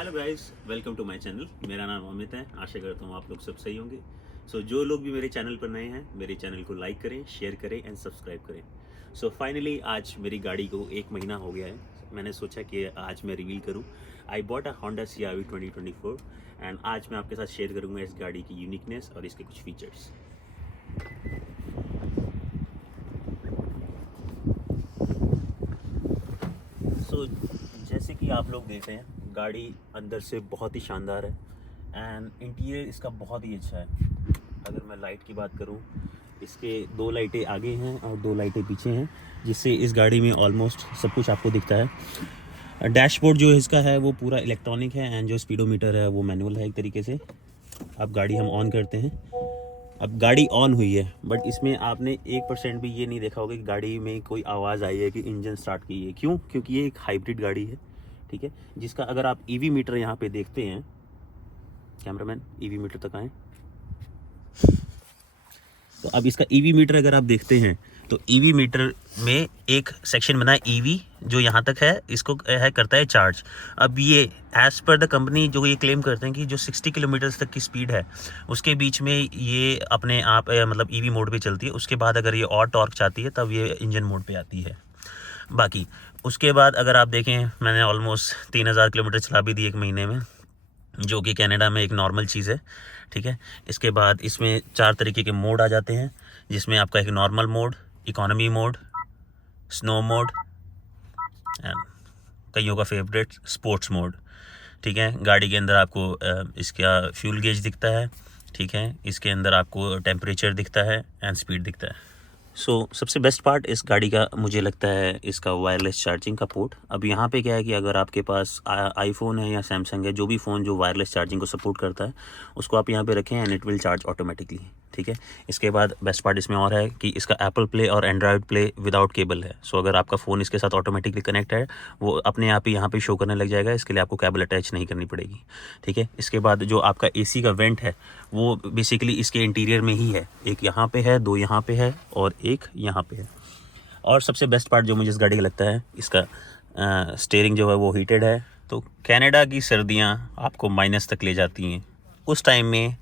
Hello guys, welcome to my channel. मेरा नाम अमित है। आशा करता हूँ आप लोग सब सही होंगे। जो लोग भी मेरे चैनल पर नए हैं, मेरे चैनल को लाइक करें, शेयर करें एंड सब्सक्राइब करें। फाइनली आज मेरी गाड़ी को 1 महीना हो गया है। मैंने सोचा कि आज मैं रिवील करूँ। I bought a Honda CR-V 2024 and आज मैं आपके साथ शेयर करूँगा इस गाड़ी की यूनिकनेस और इसके कुछ फीचर्स। जैसे कि आप लोग देख रहे हैं, गाड़ी अंदर से बहुत ही शानदार है एंड इंटीरियर इसका बहुत ही अच्छा है। अगर मैं लाइट की बात करूं, इसके 2 लाइटें आगे हैं और 2 लाइटें पीछे हैं, जिससे इस गाड़ी में ऑलमोस्ट सब कुछ आपको दिखता है। डैशबोर्ड जो इसका है वो पूरा इलेक्ट्रॉनिक है एंड जो स्पीडोमीटर है वो मैनुअल है एक तरीके से। अब गाड़ी हम ऑन करते हैं। अब गाड़ी ऑन हुई है, बट इसमें आपने 1% भी ये नहीं देखा होगा कि गाड़ी में कोई आवाज़ आई है कि इंजन स्टार्ट की है। क्यों? क्योंकि ये एक हाइब्रिड गाड़ी है, ठीक है, जिसका अगर आप EV मीटर यहाँ पे देखते हैं, कैमरामैन EV मीटर तक आए, तो अब इसका EV मीटर अगर आप देखते हैं तो EV मीटर में एक सेक्शन बना है EV, जो यहाँ तक है, इसको है करता है चार्ज। अब ये एज़ पर द कंपनी जो ये क्लेम करते हैं कि जो 60 किलोमीटर तक की स्पीड है उसके बीच में ये अपने आप मतलब EV मोड पे चलती है। उसके बाद अगर ये और टॉर्क चाहती है तब ये इंजन मोड पे आती है। बाकी उसके बाद अगर आप देखें, मैंने ऑलमोस्ट 3000 किलोमीटर चला भी दी 1 महीने में, जो कि कनाडा में एक नॉर्मल चीज़ है, ठीक है। इसके बाद इसमें 4 तरीके के मोड आ जाते हैं, जिसमें आपका एक normal mode, economy mode, snow mode and कईयों का फेवरेट स्पोर्ट्स मोड, ठीक है। गाड़ी के अंदर आपको इसका फ्यूल गेज दिखता है, ठीक है। इसके अंदर आपको टेम्परेचर दिखता है एंड स्पीड दिखता है। सबसे बेस्ट पार्ट इस गाड़ी का मुझे लगता है इसका वायरलेस चार्जिंग का पोर्ट। अब यहाँ पे क्या है कि अगर आपके पास आईफोन है या सैमसंग है, जो भी फ़ोन जो वायरलेस चार्जिंग को सपोर्ट करता है, उसको आप यहाँ पे रखें and it will charge automatically, ठीक है। इसके बाद बेस्ट पार्ट इसमें और है कि इसका एप्पल प्ले और एंड्रॉयड प्ले विदाउट केबल है। अगर आपका फ़ोन इसके साथ ऑटोमेटिकली कनेक्ट है, वो अपने आप ही यहाँ पे शो करने लग जाएगा। इसके लिए आपको केबल अटैच नहीं करनी पड़ेगी, ठीक है। इसके बाद जो आपका AC का वेंट है वो बेसिकली इसके इंटीरियर में ही है। एक यहाँ पे है, 2 यहाँ पे है और एक यहाँ पे है। और सबसे बेस्ट पार्ट जो मुझे इस गाड़ी का लगता है, इसका स्टीयरिंग जो है वो हीटेड है। तो कनाडा की सर्दियाँ आपको माइनस तक ले जाती हैं। उस टाइम में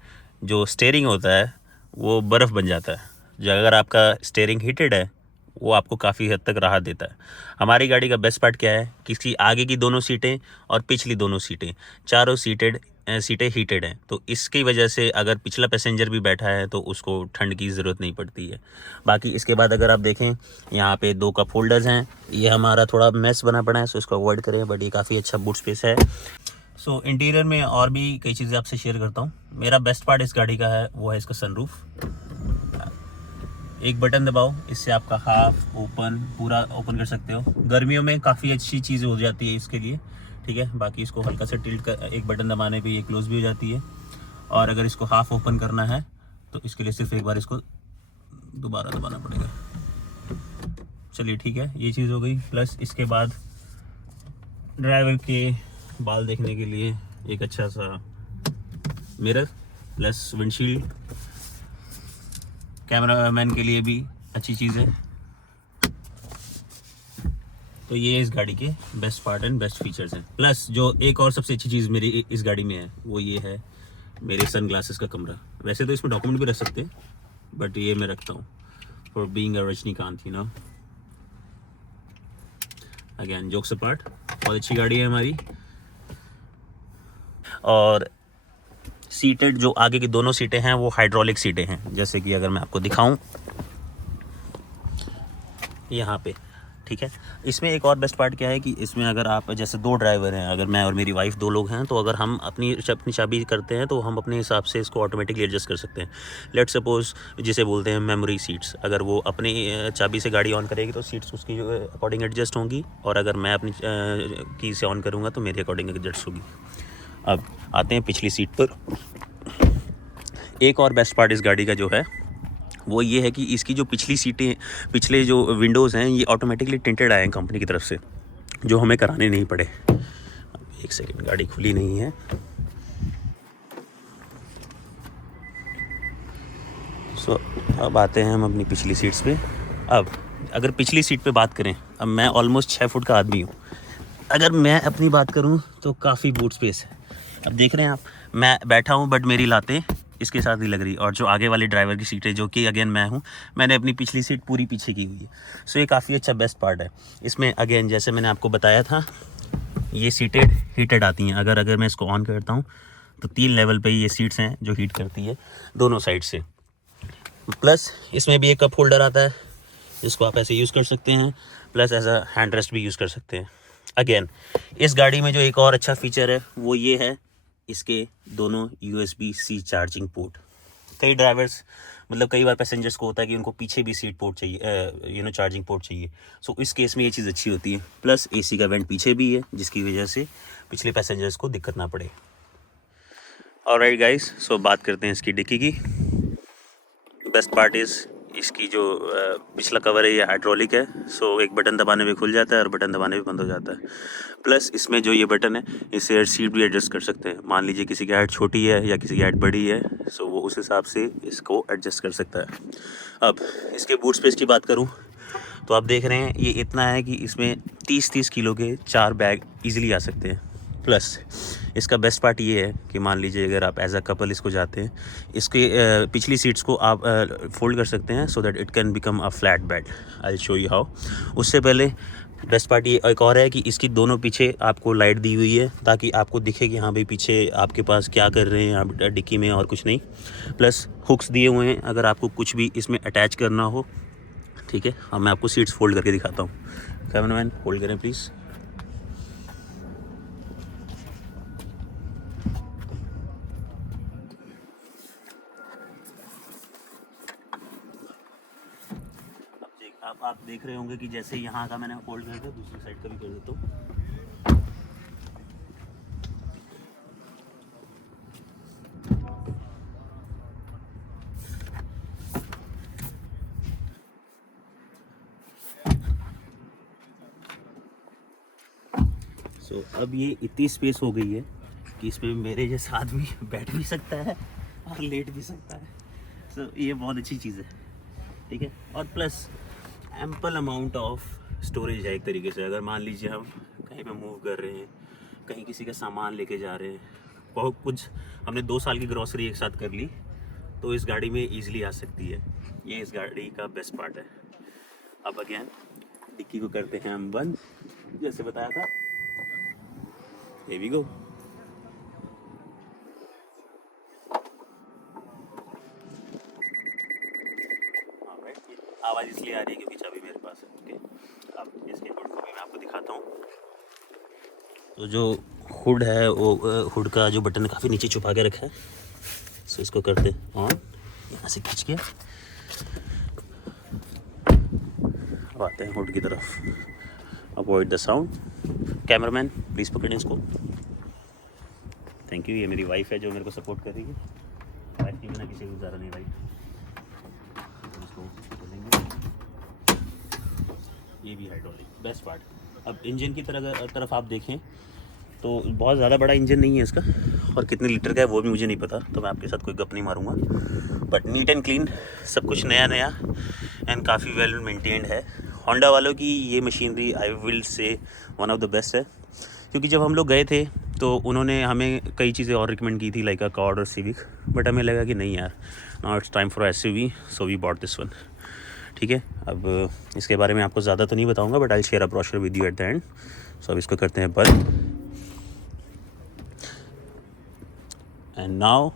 जो स्टीयरिंग होता है वो बर्फ़ बन जाता है। जो अगर आपका स्टीयरिंग हीटेड है वो आपको काफ़ी हद तक राहत देता है। हमारी गाड़ी का बेस्ट पार्ट क्या है कि इसकी आगे की दोनों सीटें और पिछली दोनों सीटें, चारों सीटें हीटेड हैं। तो इसकी वजह से अगर पिछला पैसेंजर भी बैठा है तो उसको ठंड की ज़रूरत नहीं पड़ती है। बाकी इसके बाद अगर आप देखें, यहाँ पे 2 कप होल्डर्स हैं। ये हमारा थोड़ा मैस बना पड़ा है, इसको अवॉइड करें, बट ये काफ़ी अच्छा बूट स्पेस है। इंटीरियर में और भी कई चीज़ें आपसे शेयर करता हूँ। मेरा बेस्ट पार्ट इस गाड़ी का है वो है इसका सनरूफ। एक बटन दबाओ, इससे आपका हाफ ओपन पूरा ओपन कर सकते हो। गर्मियों में काफ़ी अच्छी चीज़ हो जाती है इसके लिए, ठीक है। बाकी इसको हल्का से टिल्ट कर एक बटन दबाने पे ये क्लोज भी हो जाती है। और अगर इसको हाफ ओपन करना है तो इसके लिए सिर्फ एक बार इसको दोबारा दबाना पड़ेगा। चलिए ठीक है, ये चीज़ हो गई। प्लस इसके बाद ड्राइवर के बाल देखने के लिए एक अच्छा सा मिरर, प्लस विंडशील्ड, कैमरामैन के लिए भी अच्छी चीज़ है। तो ये इस गाड़ी के best part and best features हैं। प्लस जो एक और सबसे अच्छी चीज़ मेरी इस गाड़ी में है वो ये है मेरे सन ग्लासेस का कमरा। वैसे तो इसमें डॉक्यूमेंट भी रख सकते हैं, बट ये मैं रखता हूँ for being a Rajinikanth, you know. Again jokes apart, बहुत अच्छी गाड़ी है हमारी। और सीटेड जो आगे की दोनों सीटें हैं वो हाइड्रोलिक सीटें हैं, जैसे कि अगर मैं आपको दिखाऊं यहाँ पे, ठीक है। इसमें एक और बेस्ट पार्ट क्या है कि इसमें अगर आप जैसे 2 ड्राइवर हैं, अगर मैं और मेरी वाइफ 2 लोग हैं, तो अगर हम अपनी चाबी करते हैं तो हम अपने हिसाब से इसको ऑटोमेटिकली एडजस्ट कर सकते हैं। लेट्स सपोज जिसे बोलते हैं मेमोरी सीट्स, अगर वो अपनी चाबी से गाड़ी ऑन करेगी तो सीट्स उसकी अकॉर्डिंग एडजस्ट होंगी, और अगर मैं अपनी की से ऑन करूँगा तो मेरे अकॉर्डिंग एडजस्ट होगी। अब आते हैं पिछली सीट पर। एक और बेस्ट पार्ट इस गाड़ी का जो है वो ये है कि इसकी जो पिछली सीटें, पिछले जो विंडोज़ हैं, ये ऑटोमेटिकली टिंटेड आए हैं कंपनी की तरफ से, जो हमें कराने नहीं पड़े। एक सेकंड, गाड़ी खुली नहीं है। अब आते हैं हम अपनी पिछली सीट्स पे। अब अगर पिछली सीट पे बात करें, अब मैं ऑलमोस्ट 6 फुट का आदमी हूँ, अगर मैं अपनी बात करूं तो काफ़ी बूट स्पेस है। अब देख रहे हैं आप, मैं बैठा हूं बट मेरी लातें इसके साथ नहीं लग रही, और जो आगे वाले ड्राइवर की सीट है जो कि अगेन मैं हूं, मैंने अपनी पिछली सीट पूरी पीछे की हुई है। सो ये काफ़ी अच्छा बेस्ट पार्ट है इसमें। अगेन जैसे मैंने आपको बताया था, ये सीटेड हीटेड आती हैं। अगर मैं इसको ऑन करता हूँ तो 3 लेवल पे ये सीट्स हैं जो हीट करती है दोनों साइड से। प्लस इसमें भी एक कप होल्डर आता है जिसको आप ऐसे यूज़ कर सकते हैं, plus as a hand rest भी यूज़ कर सकते हैं। अगेन इस गाड़ी में जो एक और अच्छा फीचर है वो ये है, इसके दोनों USB-C चार्जिंग पोर्ट। कई ड्राइवर्स, मतलब कई बार पैसेंजर्स को होता है कि उनको पीछे भी सीट पोर्ट चाहिए, चार्जिंग पोर्ट चाहिए। सो इस केस में ये चीज़ अच्छी होती है। प्लस AC का वेंट पीछे भी है जिसकी वजह से पिछले पैसेंजर्स को दिक्कत ना पड़े। ऑलराइट गाइस, सो बात करते हैं इसकी डिक्की की। बेस्ट पार्ट इज़ इसकी जो पिछला कवर है ये हाइड्रोलिक है। सो एक बटन दबाने पे खुल जाता है और बटन दबाने पे बंद हो जाता है। प्लस इसमें जो ये बटन है, इससे सीट भी एडजस्ट कर सकते हैं। मान लीजिए किसी की हाइट छोटी है या किसी की हाइट बड़ी है, सो वो उस हिसाब से इसको एडजस्ट कर सकता है। अब इसके बूट स्पेस की बात करूँ तो आप देख रहे हैं ये इतना है कि इसमें 30-30 किलो के 4 बैग ईजिली आ सकते हैं। प्लस इसका बेस्ट पार्ट ये है कि मान लीजिए अगर आप एज अ कपल इसको जाते हैं, इसके पिछली सीट्स को आप फोल्ड कर सकते हैं so that it can become a flat bed. I will show you how. उससे पहले बेस्ट पार्ट ये एक और है कि इसकी दोनों पीछे आपको लाइट दी हुई है ताकि आपको दिखे कि हाँ भाई पीछे आपके पास क्या कर रहे हैं आप डिक्की में, और कुछ नहीं। प्लस हुक्स दिए हुए हैं अगर आपको कुछ भी इसमें अटैच करना हो। ठीक है, अब मैं आपको सीट्स फोल्ड करके दिखाता हूँ। कैमरामैन होल्ड करें प्लीज़। आप देख रहे होंगे कि जैसे यहाँ का मैंने होल्ड कर दिया, दूसरी साइड का भी कर देता हूँ। सो अब ये इतनी स्पेस हो गई है कि इसमें मेरे जैसा आदमी बैठ भी सकता है और लेट भी सकता है। सो ये बहुत अच्छी चीज़ है। ठीक है, और plus ample amount of storage है एक तरीके से। अगर मान लीजिए हम कहीं पे मूव कर रहे हैं, कहीं किसी का सामान लेके जा रहे हैं, बहुत कुछ हमने 2 साल की ग्रॉसरी एक साथ कर ली, तो इस गाड़ी में ईजिली आ सकती है। ये इस गाड़ी का बेस्ट पार्ट है। अब अगेन डिक्की को करते हैं हम बंद, जैसे बताया था। Here we go। आवाज़ इसलिए आ रही है क्योंकि चाबी मेरे पास है। ओके, अब इसके हुड को भी मैं आपको दिखाता हूँ। तो जो हुड है वो हुड का जो बटन काफ़ी नीचे छुपा के रखा है। सो इसको करते हैं ऑन, यहाँ से खींच के। अब आते हैं हुड की तरफ। Avoid the sound. Cameraman please पकड़ें इसको। Thank you. ये मेरी वाइफ है जो मेरे को सपोर्ट कर रही है। वाइफ के बिना किसी को गुजारा नहीं भाई। इसको खोलेंगे, ये भी हाइड्रोलिक, बेस्ट पार्ट। अब इंजन की तरफ आप देखें तो बहुत ज़्यादा बड़ा इंजन नहीं है इसका, और कितने लीटर का है वो भी मुझे नहीं पता, तो मैं आपके साथ कोई गप नहीं मारूंगा। बट नीट एंड क्लीन, सब कुछ नया नया एंड काफ़ी वेल मेंटेन्ड है। होंडा वालों की ये machinery I will say one of the best है, क्योंकि जब हम लोग गए थे तो उन्होंने हमें कई चीज़ें और रिकमेंड की थी लाइक अ कॉर्ड और सिविक, बट हमें लगा कि नहीं यार, now it's time for SUV, so we bought this one. ठीक है, अब इसके बारे में आपको ज़्यादा तो नहीं बताऊंगा, but I share a brochure with you at the end. So अब इसको करते हैं बंद, and now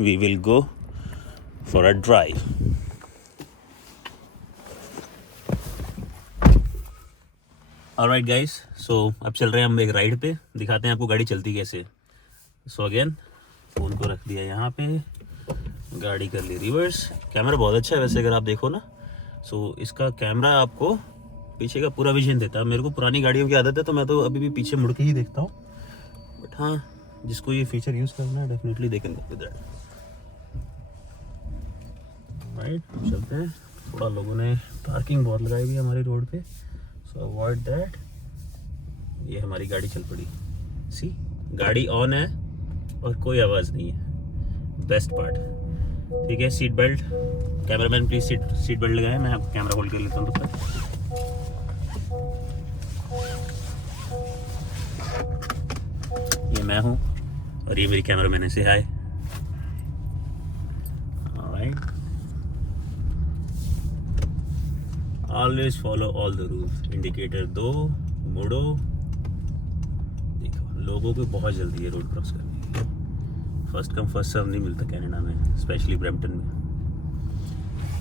we will go for a drive. Alright guys, so अब चल रहे हैं हम एक राइड पे, दिखाते हैं आपको गाड़ी चलती कैसे। सो अगेन फ़ोन को रख दिया यहाँ पे, गाड़ी कर ली रिवर्स। कैमरा बहुत अच्छा है वैसे अगर आप देखो ना। सो इसका कैमरा आपको पीछे का पूरा विजन देता है। मेरे को पुरानी गाड़ियों की आदत है तो मैं तो अभी भी पीछे मुड़ के ही देखता हूँ, बट हाँ, जिसको ये फीचर यूज़ करना है definitely they can go with that. Right, चलते हैं। थोड़ा लोगों ने पार्किंग बहुत लगाई हुई है हमारी रोड पे, सो अवॉइड दैट। ये हमारी गाड़ी चल पड़ी। सी, गाड़ी ऑन है और कोई आवाज़ नहीं है, बेस्ट पार्ट। ठीक है, seat belt, cameraman please seat belt लगाएं। मैं आपको कैमरा होल्ड कर लेता हूँ तब तक। मैं हूँ और ये मेरी कैमरा मैन से hi. Alright, always follow all the rules. Indicator दो, मुड़ो। देखो लोगों को बहुत जल्दी है रोड क्रॉस करने की। फर्स्ट कम फर्स्ट सर्व नहीं मिलता कनाडा में, स्पेशली ब्रैम्पटन में।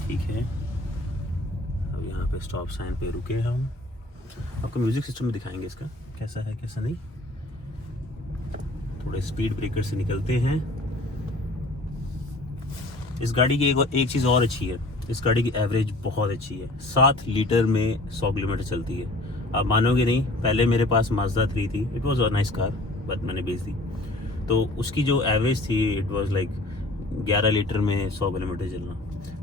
ठीक है, अब यहाँ पे स्टॉप साइन पे रुके हम। आपको म्यूजिक सिस्टम में दिखाएंगे इसका कैसा है कैसा नहीं। थोड़े स्पीड ब्रेकर से निकलते हैं। इस गाड़ी की एक चीज़ और अच्छी है, इस गाड़ी की एवरेज बहुत अच्छी है। 7 लीटर में 100 किलोमीटर चलती है। आप मानोगे नहीं, पहले मेरे पास माजदा 3 थी, it was a nice car but मैंने बेच दी। तो उसकी जो एवरेज थी इट वाज लाइक 11 लीटर में 100 किलोमीटर चलना।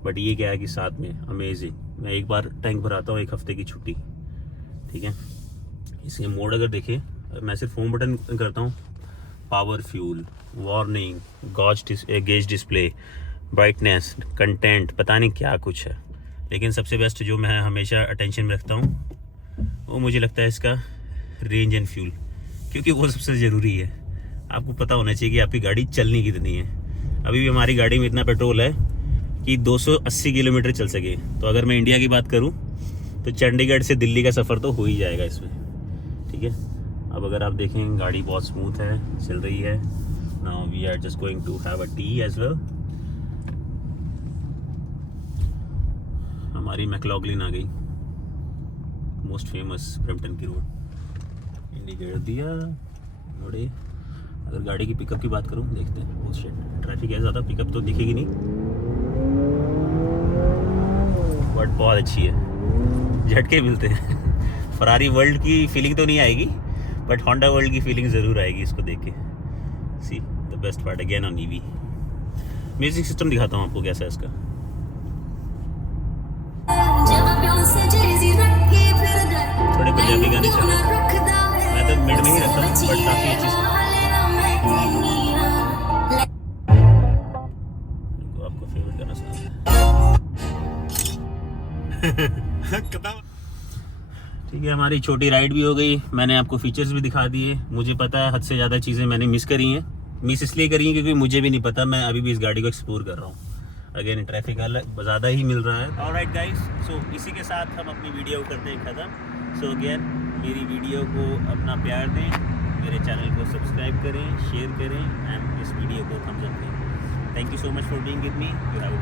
बट ये क्या है कि 7 में अमेजिंग। मैं एक बार टैंक भराता हूँ, 1 हफ्ते की छुट्टी। ठीक है, इसके मोड अगर देखें, मैं सिर्फ होम बटन करता हूँ, power, fuel, warning, gauge display, brightness, content, पता नहीं क्या कुछ है। लेकिन सबसे बेस्ट जो मैं हमेशा अटेंशन में रखता हूँ वो मुझे लगता है इसका रेंज एंड फ्यूल, क्योंकि वो सबसे ज़रूरी है। आपको पता होना चाहिए कि आपकी गाड़ी चलनी कितनी है। अभी भी हमारी गाड़ी में इतना पेट्रोल है कि 280 किलोमीटर चल सके। तो अगर मैं इंडिया की बात करूं तो चंडीगढ़ से दिल्ली का सफ़र तो हो ही जाएगा इसमें। ठीक है, अब अगर आप देखें गाड़ी बहुत स्मूथ है, चल रही है। Now we are just going to have a tea as well. हमारी मैक्लॉगलिन आ गई, मोस्ट फेमस ब्रैम्पटन की रोड। इंडिकेटर दिया, मोड़े। अगर गाड़ी की पिकअप की बात करूं, देखते हैं। बहुत शिट ट्रैफिक है ज़्यादा, पिकअप तो दिखेगी नहीं बट बहुत अच्छी है, झटके मिलते हैं। फरारी वर्ल्ड की फीलिंग तो नहीं आएगी बट होंडा वर्ल्ड की फीलिंग ज़रूर आएगी इसको देख के। See the best part again on EV. Music system दिखाता हूँ आपको कैसा है इसका। थोड़े पंजाबी गाने चल रहे हैं, मैं तो मिड में ही रखता हूँ बट काफ़ी अच्छी। आपको फेवरेट गाना सुना। ठीक है, हमारी छोटी राइड भी हो गई। मैंने आपको फीचर्स भी दिखा दिए। मुझे पता है हद से ज़्यादा चीज़ें मैंने मिस करी हैं। मिस इसलिए करी हैं क्योंकि मुझे भी नहीं पता, मैं अभी भी इस गाड़ी को एक्सप्लोर कर रहा हूँ। अगेन ट्रैफिक ज़्यादा ही मिल रहा है। ऑलराइट गाइस, सो इसी के साथ हम अपनी वीडियो को करते हैं ख़त्म। सो अगेन मेरी वीडियो को अपना प्यार दें, मेरे चैनल को सब्सक्राइब करें, शेयर करें एंड इस वीडियो को थम्स अप दें। Thank you so much for being with me. You have